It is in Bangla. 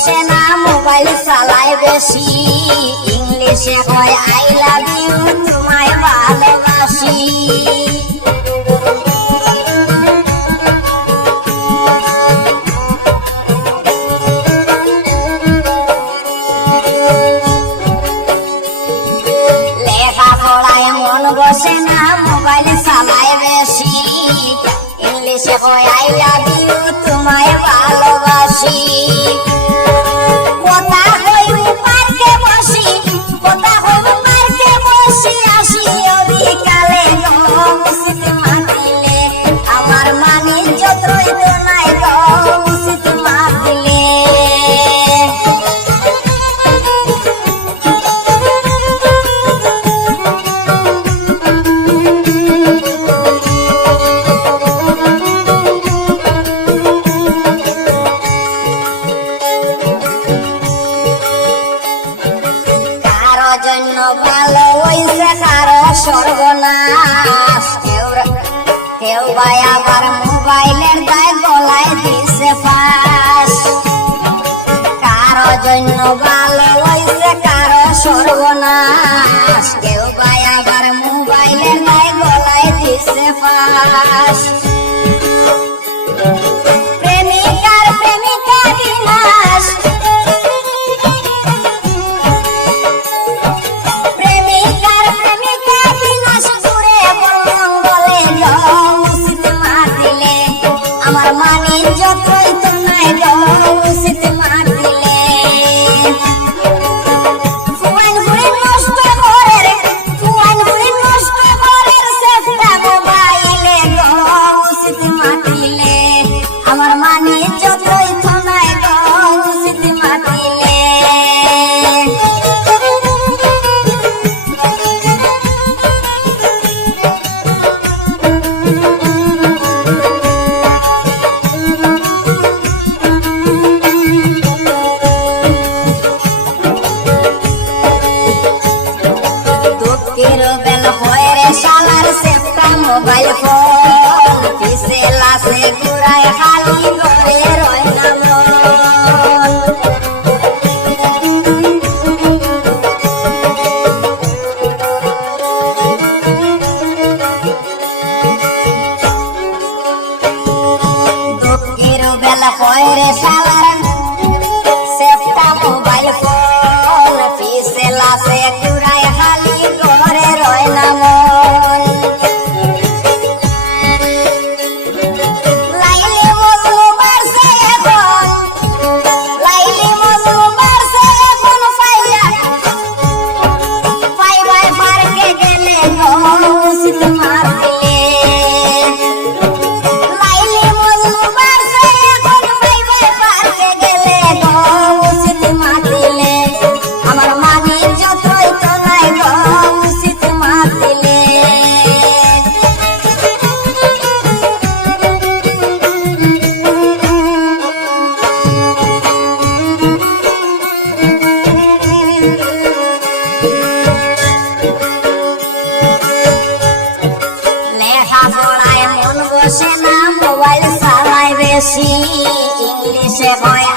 বসে না মোবাইল চালায় বেশি ইংলিশে কয় আই লাভ ইউ তোমায় ভালোবাসি লেখাপড়ায় মন বসে না মোবাইল চালায় বেশি ইংলিশে কয় আই লাভ ইউ তোমায় ভালোবাসি কথা হইব পার্কে বসি কথা হইব পার্কে বসি আসি অধিকালে মসজিদ মাতিলে আমার মানি যতই তো নাই মসজিদ মাতিলে ভালো হইছে কারো সর্বনাশ কেউ ভাই আবার মোবাইলের দায় গলায় দিছে ফাঁস কারো জন্য ভালো হইছে কারো সর্বনাশ কেউ ভাই আবার মোবাইলের দায় গলায় দিছে ফাঁস প্রেমিকার প্রেমিকা বিনাশ আমার মানি যতই তো নাই মসজিদ মাতিলে ফুয়ান ঘুরে নষ্ট ঘরের সেফটা মোবাইলে মসজিদ মাতিলে আমার মানি যতই তো নাই মসজিদ মাতিলে মোবাইল ফোন পিছে লাসে ঘুরায় খালি ঘরে রয় না মন দুঃখের বেলা পয়রে শালার সেফটা মোবাইল ফোন পিছে লাসে ঘুরায় খালি ঘরে রয় না মন লেখাপড়ায় মন বসে না মোবাইল চালায় বেশি ইংলিশে হয়